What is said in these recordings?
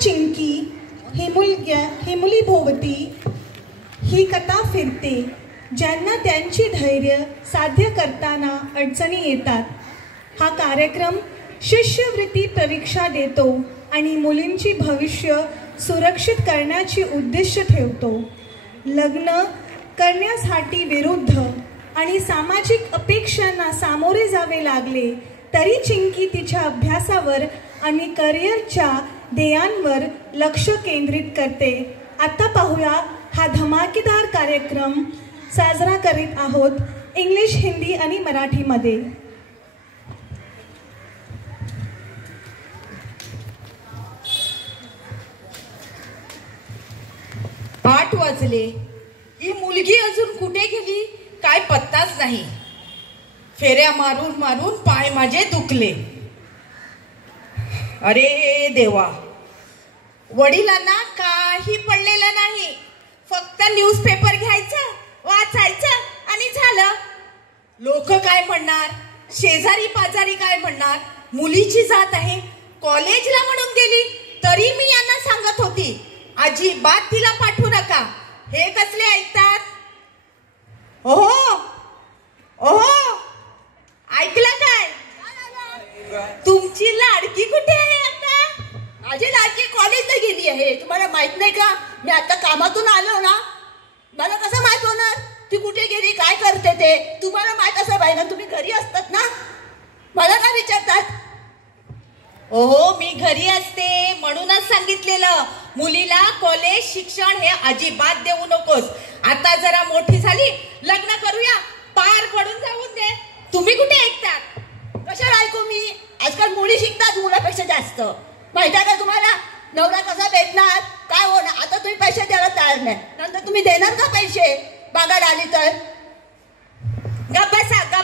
चिंकी हिमुली भोवती ही कथा फिरते, ज्यांना त्यांची धैर्य साध्य करताना अडचणी येतात. हा कार्यक्रम शिष्यवृत्ती परीक्षा देतो आणि मुलींची भविष्य सुरक्षित करण्याची उद्दिष्ट ठेवतो. लग्न करण्यासाठी विरुद्ध आणि सामाजिक अपेक्षांना सामोरे जावे लागले तरी चिंकी तिच्या अभ्यासावर आणि करिअरच्या ध्येयांवर लक्ष केंद्रित करते. आता पाहूया हा धमाकेदार कार्यक्रम साजरा करीत आहोत इंग्लिश, हिंदी आणि मराठीमध्ये. 8 वाजले. ही मुलगी अजून कुठे गेली काय पत्ताच नाही. फेऱ्या मारून मारून पाय माझे दुखले. अरे देवा, वडिलांना काही पडलेलं नाही. फक्त न्यूजपेपर घ्यायचं, वाचायचं आणि झालं. लोक काय म्हणणार, शेजारी पाजारी काय म्हणणार. मुलीची जात आहे, कॉलेजला म्हणून गेली तरी मी यांना सांगत होती अजिबात तिला पाठवू नका. हे कसले ऐकतात. ओहो ओहो, ऐकलं काय? तुमची लाडकी कुठे आहे आता? माझी लाडकी कॉलेजला गेली आहे. तुम्हाला माहित नाही का? मी आता कामातून आलो ना, मला कसं माहित होणार ती कुठे गेली, काय करते ते? तुम्हाला माहित असं पाहिजे ना, तुम्ही घरी असतात ना, मला काय विचारतात? ओहो, मी घरी असते म्हणूनच सांगितलेलं मुलीला कॉलेज शिक्षण हे अजिबात देऊ नकोस. आता जरा मोठी झाली, लग्न करूया, पार पडून जाऊन दे. तुम्ही कुठे ऐकतात? कशाला ऐकू मी? आजकाल मुली शिकतात मुलापेक्षा जास्त. माहित आहे का तुम्हाला? नवरा कसा भेटणार, काय होणार? आता तुम्ही पैसे द्यायला तयार नाही, नंतर तुम्ही देणार का पैसे बागायला आली तर? गप्प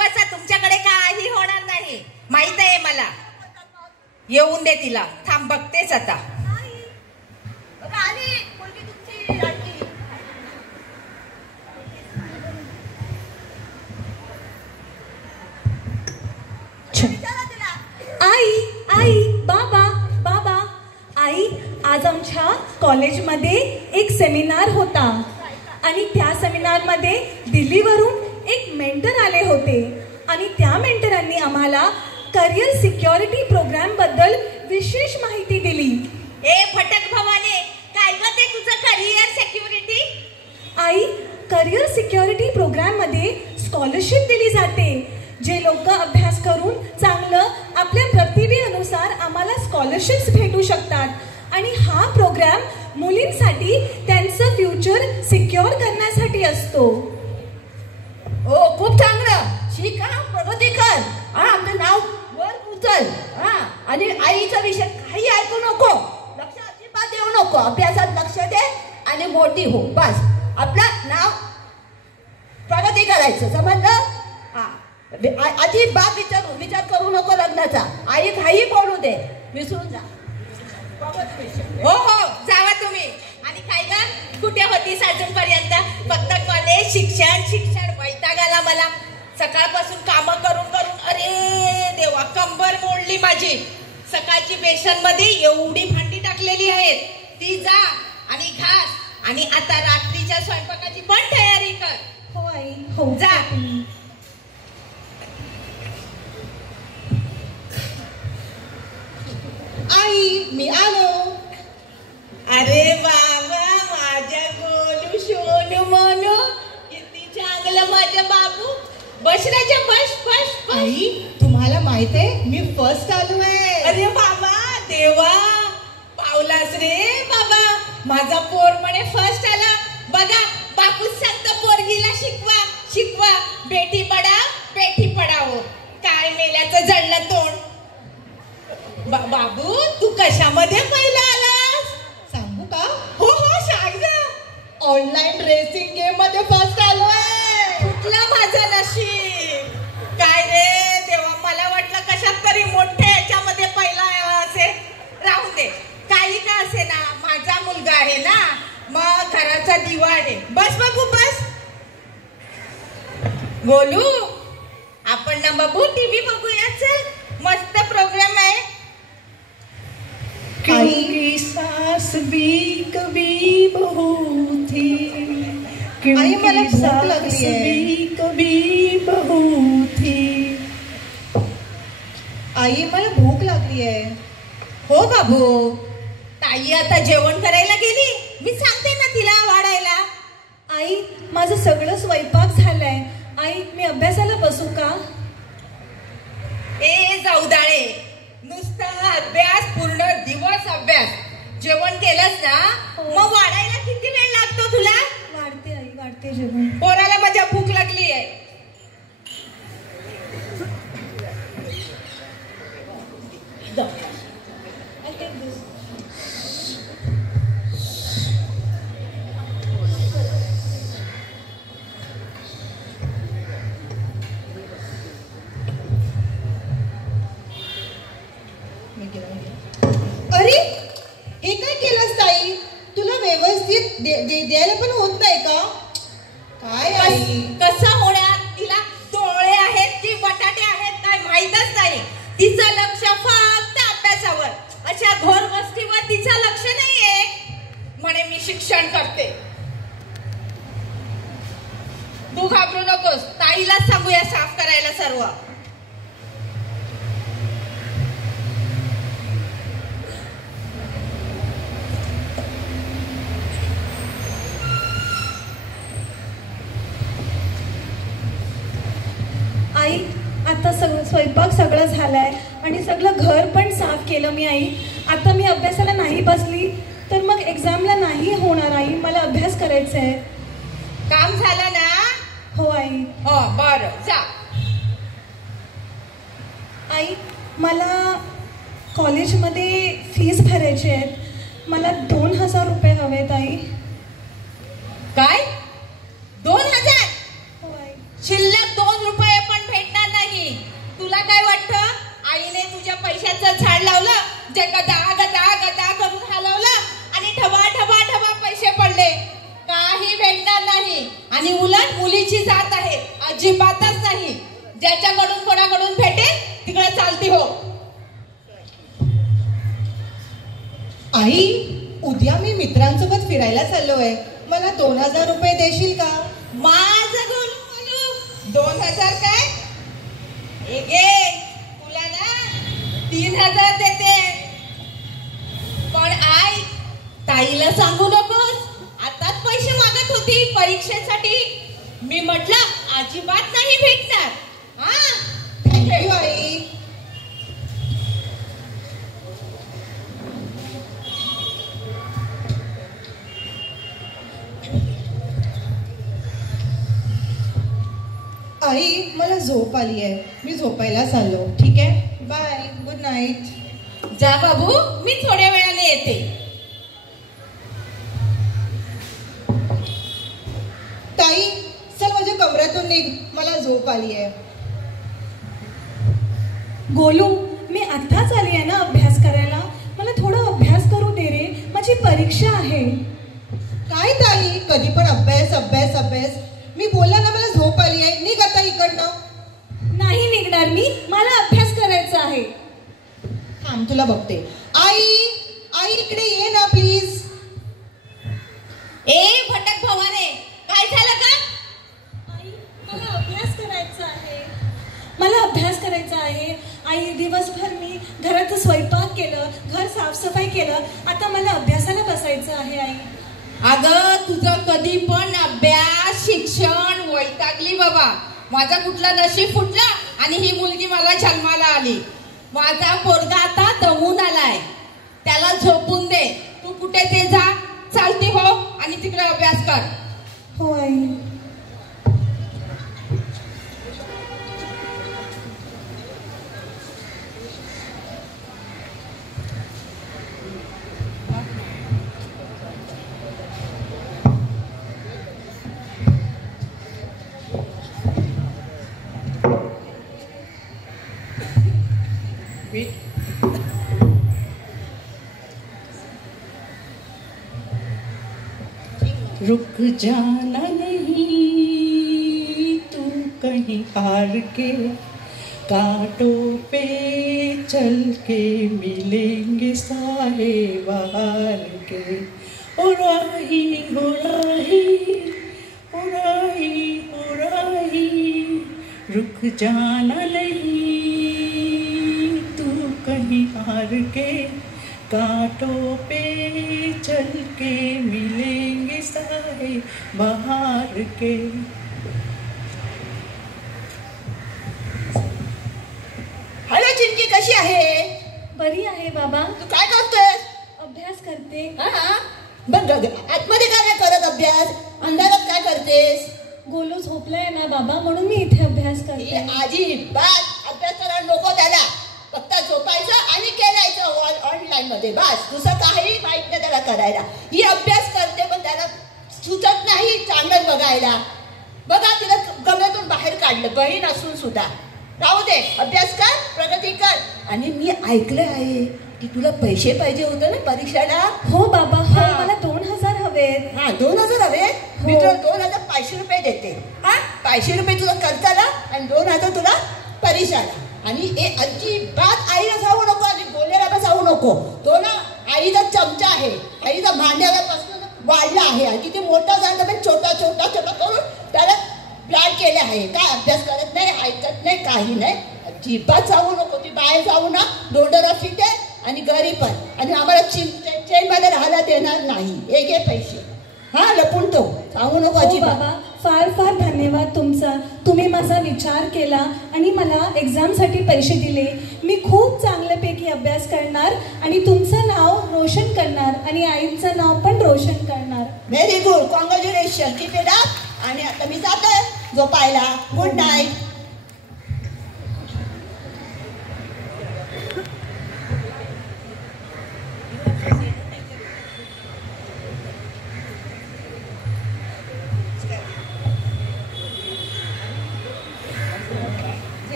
बसा, तुमच्याकडे काही होणार नाही, माहित आहे मला. येऊन दे तिला, थांब बघतेच आता. आली मुलगी तुमची लाडकी. आई, बाबा. आई, आज आमच्या कॉलेजमध्ये एक सेमिनार होता आणि त्या सेमिनारमध्ये दिल्लीवरून एक मेंटर आले होते आणि त्या मेंटरांनी आम्हाला करिअर सिक्युरिटी प्रोग्राम बद्दल विशेष माहिती दिली. ए फटक भवाने, काय ग ते तुझं करिअर सिक्युरिटी? आई, करिअर सिक्युरिटी प्रोग्राम मध्ये स्कॉलरशिप दिली जाते. जे लोक अभ्यास करून चांगलं आपल्या प्रतिभेनुसार आम्हाला स्कॉलरशिप्स भेटू शकतात आणि हा प्रोग्राम मुलींसाठी त्यांचं फ्युचर सिक्युअर करण्यासाठी असतो. हो, खूप चांगलं. शिका, प्रगती कर, आपलं नाव वर उचल. आणि आईचा विषय काही ऐकू नको, लक्ष अजिबात देऊ नको. अभ्यासात लक्ष दे आणि मोठी हो, बस. आपलं नाव प्रगती करायचं, समजलं? अजिबात विचार करू नको लग्नाचा. आई काही बोलू दे, विसरून जा. हो, जावा तुम्ही. आणि काय ग, कुठे होतीस अजूनपर्यंत? फक्त कॉलेज, शिक्षण. वैताग आला मला. सकाळपासून काम करून अरे देवा, कंबर मोडली माझी. सकाळची बेसन मध्ये एवढी भांडी टाकलेली आहेत, ती जा आणि घास. आणि आता रात्रीच्या स्वयंपाकाची पण तयारी कर. हो आई, हो, जा. आई, मी आलो. अरे बाबा, माझ्या गोलू सोनू मोनू, किती चांगलं माझ्या बाबू. बस राजा, बस. आई, तुम्हाला माहित आहे मी फर्स्ट आलो आहे. अरे बाबा देवा, पावलास रे बाबा. माझा पोर म्हणे फर्स्ट आला. बघा, बापूच सांगतो पोरगीला शिकवा. बेटी पढाओ. काय मेल्याचं जळलं तोंड. बाबू, तू कशामध्ये पहिला आलास? सांगू का? हो, सांग ना. ऑनलाईन रेसिंग गेम मध्ये फर्स्ट आलो आहे. कुठला माझं नशीब. काय रे देवा, मला वाटलं कशात तरी मोठ्या याच्यामध्ये पहिला असे. राहू दे, काही का असे ना, माझा मुलगा आहे ना, मग घराचा दिवा आहे. बस बाबू, बस. गोलू, आपण ना बाबू टीव्ही बघूया. चल, मस्त प्रोग्राम आहे. आई मला भूक लागली आहे. कभी बहू थी. आई मला भूक लागली आहे. हो बाबू, ताई आता जेवण करायला गेली. मी सांगते ना तिला वाढायला. आई माझं सगळं स्वयंपाक झालंय. आई मी अभ्यासाला बसू का? ए जाऊदाळे, नुसता अभ्यास, पूर्ण दिवस अभ्यास. जेवण केलंस ना, मग वाढायला किती वेळ लागतो तुला? वाढते आई, वाढते जेवण. पोराला माझ्या भूक लागली आहे. अरे हे काय केलंस ताई? तुला व्यवस्थित द्यायला पण होत नाही का? काय आई? कसं होणार? तिला डोळे आहेत की बटाटे आहेत काय माहीतच नाही. तिचं लक्ष फक्त अभ्यासावर. अशा घोर गोष्टीवर तिचं लक्ष नाहीये. म्हणे मी शिक्षण करते. तू घाबरू नकोस, ताईला सांगूया साफ करायला सर्व. आई आता सगळं स्वयंपाक सगळं झालाय आणि सगळं घर पण साफ केलं मी. आई आता मी अभ्यासाला नाही बसली तर मग एक्झामला नाही होणार. आई मला अभ्यास करायचा आहे. काम झालं ना? हो आई. हो बरं, जा. आई मला कॉलेजमध्ये फीस भरायची आहेत. मला 2,000 रुपये हवेत आई. काय? 2,000? हो आई. शिल्लक 2 रुपये पण भेटणार नाही. तुला काय वाटतं? आईने तुझ्या पैशाचं झाड लावलं, जे गदा गदा गदा करून हलवलं आणि ठबा ठबा ठबा पैसे पडले. काही भेटणार नाही. आणि उलट मुलीची जात आहे, अजिबातच नाही. ज्याच्याकडून कोणाकडून भेटेल तिकडे चालती हो. आई उद्या मी मित्रांसोबत फिरायला चाललोय. मला 2,000 रुपये देशील का? माझं गोलू 2,000 काय? घे, तुला ना 3,000 देते. पण आई, ताईला सांगू नकोस. आताच पैसे मागत होती परीक्षेसाठी. मी म्हटलं अजिबात नाही भेटणार. हा, थँक्यू आई. आई मला झोप आली आहे. मी झोपायला चाललो. ठीक आहे, बाय, गुड नाईट. जा बाबू, मी थोड्या वेळाने येते. ताई चल माझ्या कमऱ्यातून निघ, मला झोप आली आहे. गोलू मी आत्ताच आली आहे ना अभ्यास करायला. मला थोडा अभ्यास करू दे रे, माझी परीक्षा आहे. काय ताई कधी पण अभ्यास अभ्यास अभ्यास. मी बोलला ना मला झोप आली आहे. निघ आता इकडनं. नाही निघणार मी, मला अभ्यास करायचा आहे. थांब तुला बघते. आई आई इकडे ये ना प्लीज. ए भटक भवाने, काय झालं का? आई मला अभ्यास करायचा आहे. मला अभ्यास करायचा आहे. आई दिवसभर मी घराचं स्वयंपाक केलं, घर साफसफाई केलं. आता मला अभ्यासाला बसायचं आहे. आई अगं तुझं कधी पण अभ्यास शिक्षण वैतागली बाबा. माझा कुठला नशीब फुटला आणि ही मुलगी मला जन्माला आली. माझा पोरगा आता दमून आलाय, त्याला झोपून दे. तू कुठे ते जा, चालती हो आणि तिकडे अभ्यास कर. हो आई. रुक जाना नहीं तू कहीं हार के, कांटों पे चल के मिलेंगे साए बहार के. ओ राही हो रही, रुक जाना नहीं, तू कहीं हार के, कांटों पे चल के मिलेंगे साए बहार के. हॅलो चिंकी, कशी आहे? बरी आहे बाबा. तू काय करतोय? अभ्यास करते. हा बघ, आतमध्ये काय नाही करत अभ्यास, अंधारात काय करतेस? गोलू झोपलाय ना बाबा, म्हणून मी इथे अभ्यास ही करते. अजिबात अभ्यास करायला नको त्याला. फक्त झोपायचं आणि खेळायचं ऑनलाईन मध्ये, बस. दुसरं काही माहित नाही त्याला करायला. ही अभ्यास करते पण त्याला सुचत नाही चॅनल बघायला. बघा, तिला कमरेतून बाहेर काढलं, बहीण असून सुद्धा. राहू दे, अभ्यास कर, प्रगती कर. आणि मी ऐकलं आहे की तुला पैसे पाहिजे होते ना परीक्षेला. हो बाबा, हो. हा. मला 2,000 हवेत. हा, 2,000 हवे. मी तुला 2,500 रुपये देते. हा, 500 रुपये तुला खर्चाला आणि 2,000 तुला परीक्षाला. आणि हे अजिबात आईला सांगू नको आणि बोलायला पण सांगू नको. तो ना आईचा चमचा आहे. आईचा भांड्यापासून वाढला आहे आणि किती मोठा झाला पण छोटा छोटा छोटा करून त्याला प्लॅन केले आहे. काय अभ्यास करत नाही, ऐकत नाही, काही नाही. अजिबात सांगू नको. ती बाहेर जाऊ ना, दोंडरा फिटे आणि घरी पण. आणि आम्हाला चेनमध्ये राहायला देणार नाही. एक पैसे हा लपून तो सांगू नको हो अजिबात. बाबा, फार फार धन्यवाद तुमचा. तुम्ही माझा विचार केला आणि मला एक्झामसाठी पैसे दिले. मी खूप चांगल्यापैकी अभ्यास करणार आणि तुमचं नाव रोशन करणार आणि आईचं नाव पण रोशन करणार. Very good, congratulation. Keep it up. आणि आता मी जातोय झोपायला. Good night.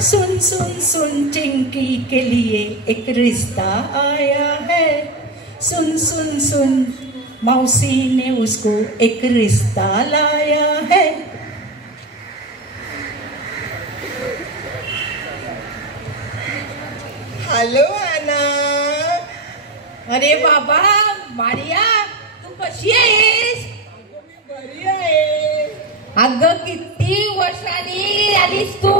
सुन सुन सुन, चिंकी के लिए एक रिश्ता आया है. सुन सुन सुन, मौसी ने उसको एक रिश्ता लाया है. हॅलो आना. अरे बाबा, मारिया, तू कशी आहेस? बरी आहे. अगं, किती वर्षांनी आलीस तू?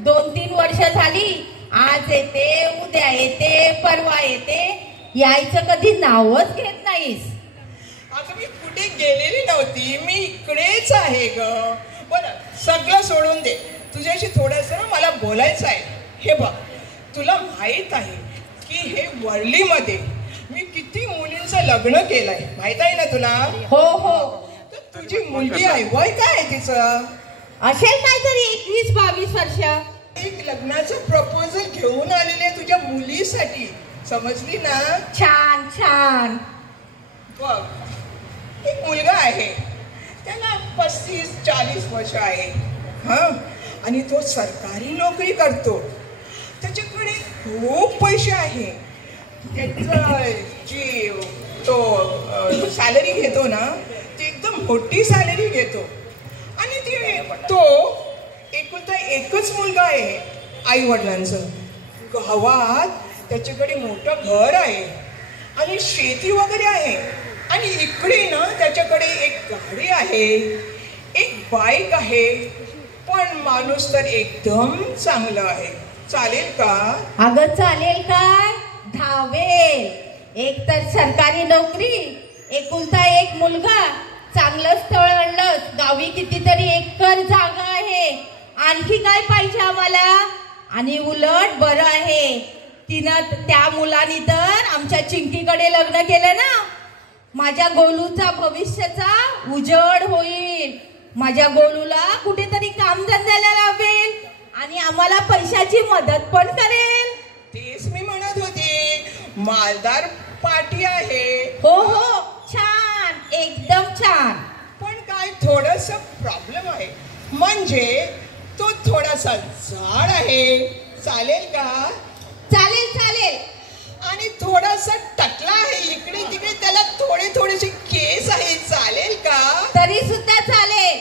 2-3 वर्ष झाली. आज येते, उद्या येते, परवा येते. यायचं कधी नावच घेत नाहीस. अगं, मी कुठे गेलेली नव्हती. मी इकडेच आहे ग. बरं, सगळं सोडून दे. तुझ्याशी थोडंसं ना मला बोलायचं आहे. हे बघ, तुला माहित आहे की हे वर्लीमध्ये मी किती मुलींचं लग्न केलंय, माहित आहे ना तुला? हो हो. तर तुझी मुलगी आहे, वय काय आहे तिचं? असेल काहीतरी 21-22 वर्ष. एक लग्नाचं प्रपोजल घेऊन आलेले तुझ्या मुलीसाठी, समजली ना? छान छान. बघ, एक मुलगा आहे, त्याला 35-40 वर्ष आहे. हा, आणि तो सरकारी नोकरी करतो. त्याच्याकडे खूप पैसे आहे. त्याचं जी तो सॅलरी घेतो ना, ती एकदम मोठी सॅलरी घेतो. आणि तो एकुलता एकच मुलगा आहे आई वडिलांचं. गावात त्याच्याकडे मोठं घर आहे आणि शेती वगैरे आहे. आणि इकडे ना त्याच्याकडे एक गाडी आहे, एक बाईक आहे. पण माणूस तर एकदम चांगला आहे. चालेल का? अगं, चालेल काय? धावेल. एक तर सरकारी नोकरी, एकुलता एक मुलगा, चांगलं स्थळ आणलंस, गावी कितीतरी एकर जागा आहे. आणखी काय पाहिजे आम्हाला? आणि उलट बरं आहे, तिनं त्या मुलानी तर आमच्या चिंकीकडे लग्न केलं ना. माझ्या गोलूचा भविष्याचा उजळ होईल. माझ्या गोलूला कुठेतरी कामधंद्याला लावेल आणि आम्हाला पैशाची मदत पण करेल. तेच मी म्हणत होते, मालदार पाठी आहे. हो हो, छान, एकदम छान. पण काय थोडस प्रॉब्लेम आहे, म्हणजे तो थोडासा जाड आहे. चालेल का? चालेल चालेल. आणि थोडासा टकला आहे, इकडे तिकडे त्याला थोडेसे केस आहे. चालेल का? तरी सुद्धा चालेल.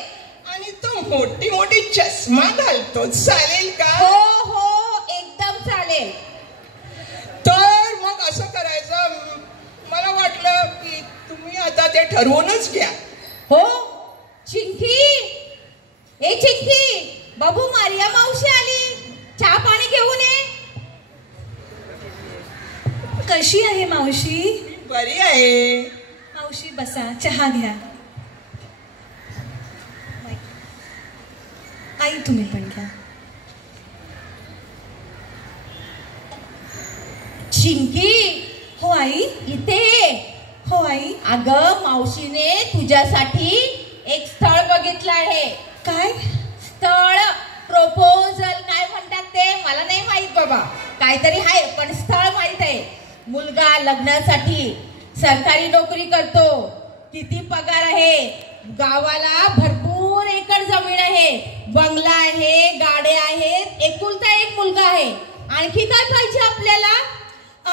आणि तो मोठी मोठी चष्मा घालतो. चालेल का? हो हो, एकदम चालेल. तर मग असं करायचं, मला वाटलं की तुम्ही आता ते ठरवूनच घ्या. हो, चिंकी ए चिंकी, बाबू मारिया मावशी आली, चहा पाणी घेऊन ये. कशी आहे मावशी? बरी आहे. मावशी बसा, चहा घ्या. आई तुम्ही पण घ्या. चिंकी, हो आई. इथे. हो आई. अगं मावशीने तुझ्यासाठी एक स्थळ बघितलं आहे. काय स्थळ, प्रपोजल काय म्हणतात ते मला नाही माहित बाबा, काहीतरी आहे पण स्थळ माहित आहे. मुलगा लग्नासाठी सरकारी नोकरी करतो, किती पगार आहे, गावाला भरपूर एकर जमीन आहे, बंगला आहे, गाड्या आहेत, एकुलता एक मुलगा आहे. आणखी काय पाहिजे आपल्याला?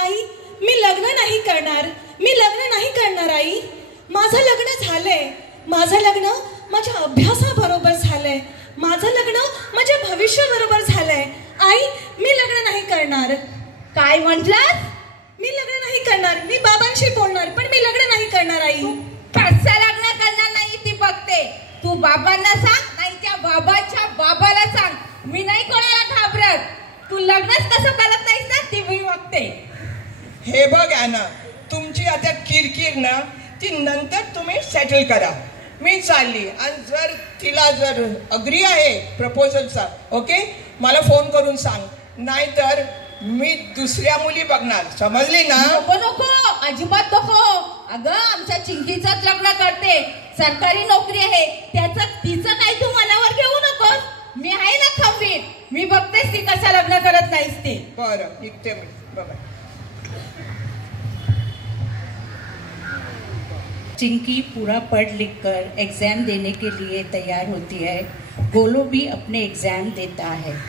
आई, मी लग्न नाही करणार. मी लग्न नाही करणार आई. माझं लग्न झालंय. माझं लग्न माझ्या अभ्यासाबरोबर झालंय. माझं लग्न माझ्या भविष्याबरोबर झालंय. आई, मी लग्न नाही करणार. काय म्हटलं? मी लग्न नाही करणार. मी बाबांशी बोलणार, पण मी लग्न नाही करणार आई. कसं लग्न करणार नाही ती बघते. तू बाबांना सांग, नाही त्या बाबाच्या बाबाला सांग. मी नाही कोणाला घाबरत. तू लग्नच कसं करत नाहीस ना ती मी बघते. हे बघ ना, तुमची आता किरकिर ना ती नंतर तुम्ही सेटल करा. मी चालली, आणि जर तिला जर अग्री आहे प्रपोजलचा, ओके, मला फोन करून सांग, नाहीतर मी दुसऱ्या मुली बघणार. समजली ना? नको नको, अजिबात नको. अगं आमच्या चिंकीचंच लग्न करते, सरकारी नोकरी आहे, त्याचं तिचं काही तू मनावर घेऊ नकोस. मी आहे ना खंबीर. मी बघतेस ती कसं लग्न करत नाहीस ते. बरं, निघते मी. बाय. चिंकी पूरा पढ़ लिख कर एग्ज़ाम देने के लिए तैयार होती है. गोलू भी अपने एग्ज़ाम देता है.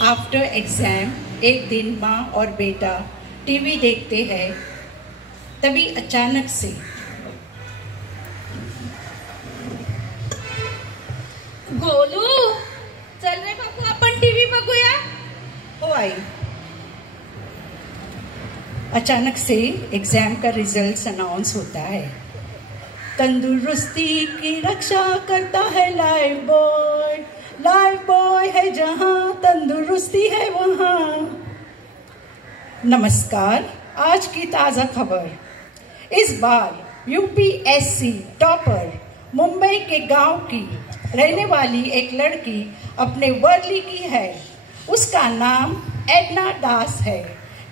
आफ्टर एग्ज़ाम एक दिन माँ और बेटा टीवी देखते हैं. तभी अचानक से गोलू, चल रे बाबू आपण टीव्ही बघूया. हो आई. अचानक से एग्ज़ाम का रिजल्ट अनाउंस होता है. तंदुरुस्ती की रक्षा करता है लाइफ बॉय. लाइफ बॉय है जहाँ तंदुरुस्ती है वहाँ. नमस्कार, आज की ताज़ा खबर. इस बार यूपीएससी टॉपर मुंबई के गांव की रहने वाली एक लड़की अपने वर्ली की है. उसका नाम एडना दास है,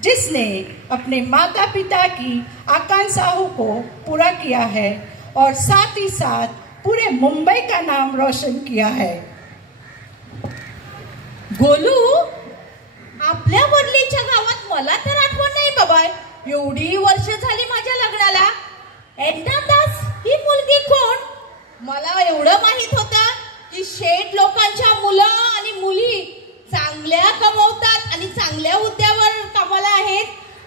जिसने अपने माता पिता की आकांक्षाओं को पूरा किया है और साथ ही साथ पूरे मुंबई का नाम रोशन किया है. गोलू, आपल्या वरलीच्या गावात मला तर आठवण नाही बाबा. एवढी वर्ष झाली माझ्या लग्नाला. एडना दास ही मुलगी कोण? मला एवढं माहित होतं की शेठ लोकांच्या मुलं आणि मुली चांगल्या कमवतात आणि चांगल्या हुद्द्यावर कामाला आहेत,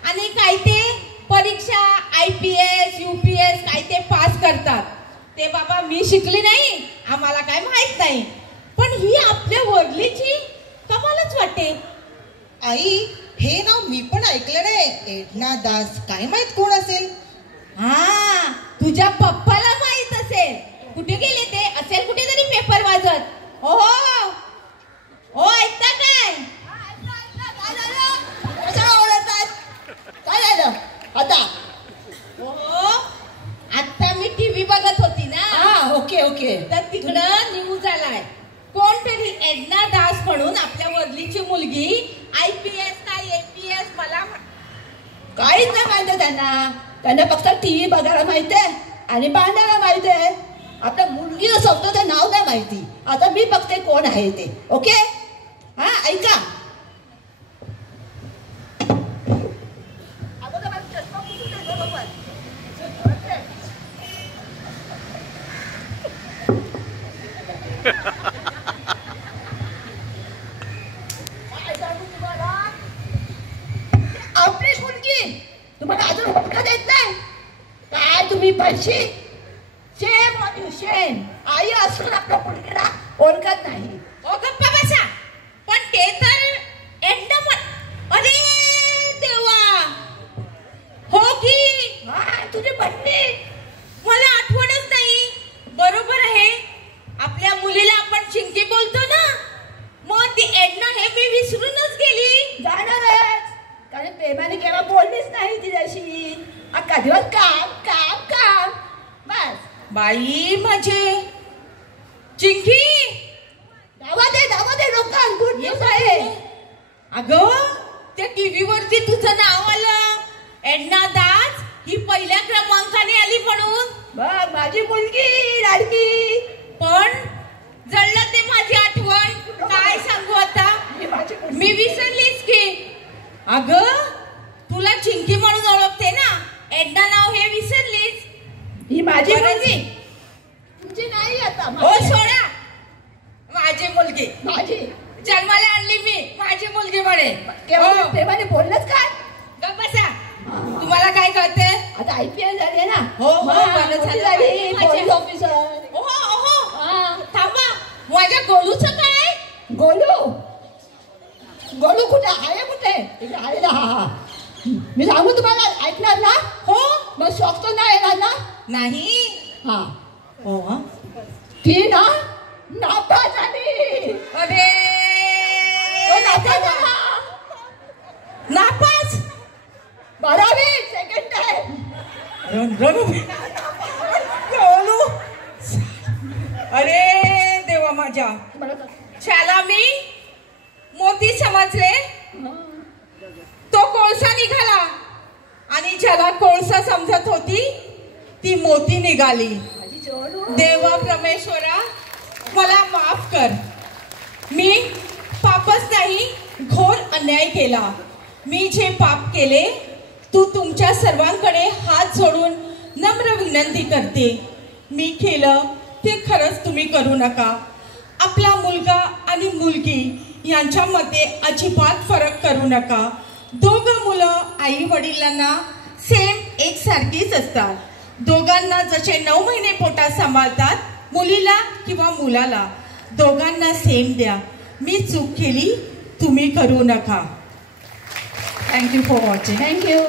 आणि काय ते परीक्षा IPS UPS काय ते पास करतात. ते बाबा मी शिकली नाही, आम्हाला काय माहित नाही. पण ही आपल्या वरलीची कमालच वाटते. आई, हे नाव मी पण ऐकलं नाही. एडना दास, काय माहित कोण असेल? हा, तुझ्या पप्पाला माहित असेल. कुठे गेले ते? असेल कुठेतरी पेपर वाजत. हो हो, ऐकता काय? काय झालं आता? हो, आता मी टीव्ही बघत होती ना. हा, ओके ओके. तर तिकडं न्यूज आलाय. कोणतरी एडना दास म्हणून आपल्या वरलीची मुलगी IPS काय APS मला काहीच नाही माहिती त्यांना फक्त टीव्ही बघायला माहितीये आणि भांडायला माहितीये. आपल्या मुलगीला स्वतःचं नाव नाही माहिती. आता मी बघते कोण आहे ते. ओके हा ऐका. आपली मुलगी तुम्हाला अजून ओळखत येत नाही काय? तुम्ही पैसे शेम ऑन यू शेम. आई असून आपल्या मुलगीला ओळखत नाही. ओ गप्पा बसा. पण ते तर एकदम अरे देवा. हो की हा तुझी बहिणी. मला आठवणच नाही. बरोबर आहे. आपल्या मुलीला आपण चिंकी बोलतो ना, मग ती एडना हे मी विसरूनच गेली. जाणारच कारण प्रेमाने केव्हा बोललीच नाही तिच्याशी. अख्खा दिवस काम काम काम बस. बाई माझे चिंकी. दावा दे लोकांना गुड न्यूज आहे. अगं त्या टीव्ही वरती तुझं नाव आलं. एडना दास ही पहिल्या क्रमांकाने आली म्हणून. बघ माझी मुलगी लाडकी. पण जळलं ते माझी आठवण. काय सांगू आता. मी विसरलीच की. अगं तुला चिंकी म्हणून ओळखते ना, एडना नाव हे विसरलीच. ही माझी बरं. मुलगी तुमची नाही. आता ओ सोडा. माझी मुलगी माझी जन्माला आणली मी. माझी मुलगी म्हणे. केव्हा हो. प्रेमाने बोललंच काय? गप्प बसा. तुम्हाला काय कळते? आता IPL झाली ना. हो, हो, मग बरं मोठी झालं. झाली माझ्या- पोलीस ऑफिसर. हो थांबा. माझ्या गोलूचं काय? गोलू कुठे आहे? कुठे इथे आहे ना. हा मी सांगू तुम्हाला ऐकणार ना? हो. मग शॉक तर नाही येणार ना? नाही. हा हो हा. ती ना नापास झाली. अरे तो नापास झाला. नापास. 12वी सेकंड टाइम. गोलू. अरे देवा माझ्या. शाला मी मोती समजले. तो कोळसा निघाला आणि ज्याला कोळसा समजत होती ती मोती निघाली. देवा परमेश्वरा मला माफ कर. मी पापच नाही घोर अन्याय केला. मी जे पाप केले तू तुमच्या सर्वांकडे हात जोडून नम्र विनंती करते. मी केलं ते खरंच तुम्ही करू नका. आपला मुलगा आणि मुलगी यांच्यामध्ये अजिबात फरक करू नका. दोघं मुलं आई वडिलांना सेम एकसारखीच असतात. दोघांना जसे 9 महिने पोटात सांभाळतात मुलीला किंवा मुलाला, दोघांना सेम द्या. मी चूक केली तुम्ही करू नका. Thank you for watching. थँक्यू.